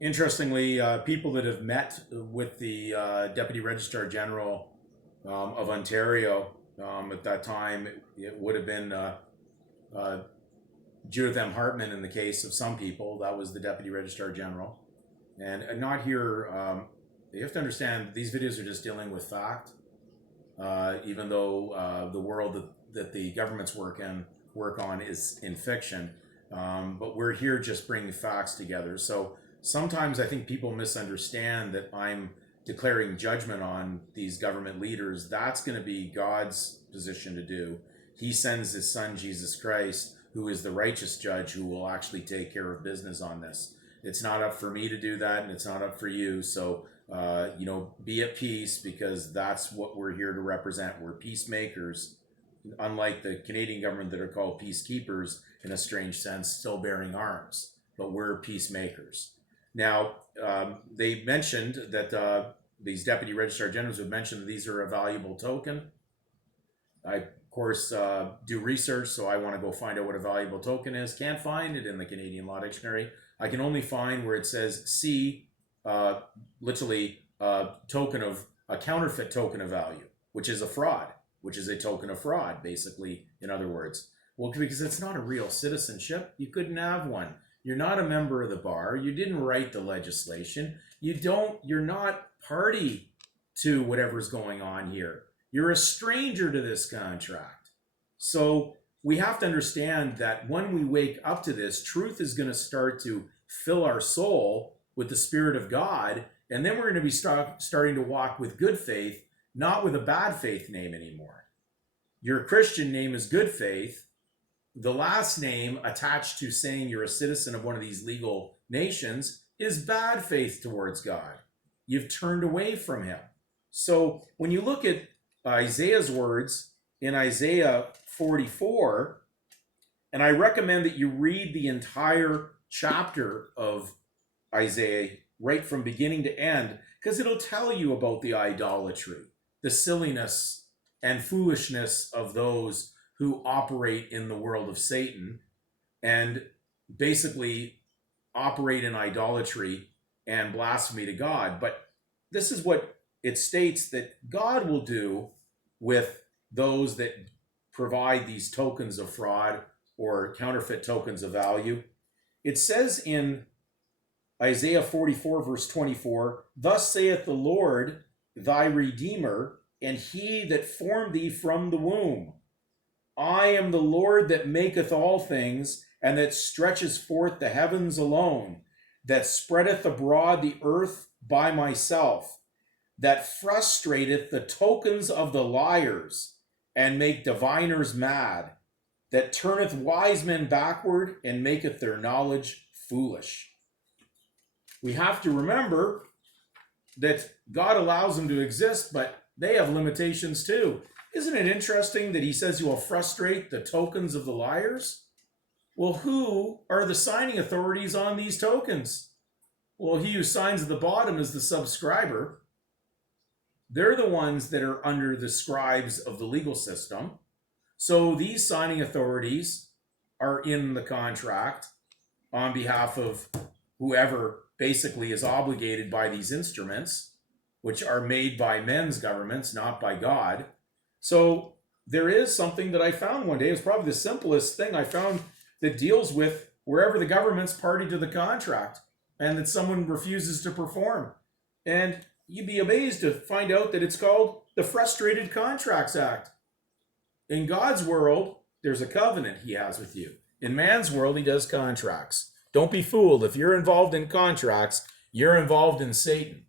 Interestingly, people that have met with the Deputy Registrar General of Ontario at that time, it would have been uh, Judith M. Hartman in the case of some people. That was the Deputy Registrar General. And not here, you have to understand these videos are just dealing with fact, even though the world that the governments work on is in fiction. But we're here just bringing facts together. So sometimes I think people misunderstand that I'm declaring judgment on these government leaders. That's going to be God's position to do. He sends his son, Jesus Christ, who is the righteous judge who will actually take care of business on this. It's not up for me to do that, and it's not up for you. So, be at peace, because that's what we're here to represent. We're peacemakers, unlike the Canadian government that are called peacekeepers in a strange sense, still bearing arms. But we're peacemakers. Now, they mentioned that these deputy registrar generals have mentioned that these are a valuable token. I, of course, do research, so I want to go find out what a valuable token is. Can't find it in the Canadian Law Dictionary. I can only find where it says C, literally token of a counterfeit token of value, which is a fraud, which is a token of fraud, basically, in other words. Well, because it's not a real citizenship, you couldn't have one. You're not a member of the bar. You didn't write the legislation. You're not party to whatever's going on here. You're a stranger to this contract. So we have to understand that when we wake up to this, truth is going to start to fill our soul with the Spirit of God. And then we're going to be starting to walk with good faith, not with a bad faith name anymore. Your Christian name is good faith. The last name attached to saying you're a citizen of one of these legal nations is bad faith towards God. You've turned away from him. So when you look at Isaiah's words in Isaiah 44, and I recommend that you read the entire chapter of Isaiah right from beginning to end, because it'll tell you about the idolatry, the silliness and foolishness of those who operate in the world of Satan and basically operate in idolatry and blasphemy to God. But this is what it states that God will do with those that provide these tokens of fraud or counterfeit tokens of value. It says in Isaiah 44, verse 24, "Thus saith the Lord, thy Redeemer, and he that formed thee from the womb. I am the Lord that maketh all things, and that stretches forth the heavens alone, that spreadeth abroad the earth by myself, that frustrateth the tokens of the liars, and make diviners mad, that turneth wise men backward, and maketh their knowledge foolish." We have to remember that God allows them to exist, but they have limitations too. Isn't it interesting that he says you will frustrate the tokens of the liars? Well, who are the signing authorities on these tokens? Well, he who signs at the bottom is the subscriber. They're the ones that are under the scribes of the legal system. So these signing authorities are in the contract on behalf of whoever basically is obligated by these instruments, which are made by men's governments, not by God. So there is something that I found one day. It's probably the simplest thing I found that deals with wherever the government's party to the contract and that someone refuses to perform. And you'd be amazed to find out that it's called the Frustrated Contracts Act. In God's world, there's a covenant he has with you. In man's world, he does contracts. Don't be fooled. If you're involved in contracts, you're involved in Satan.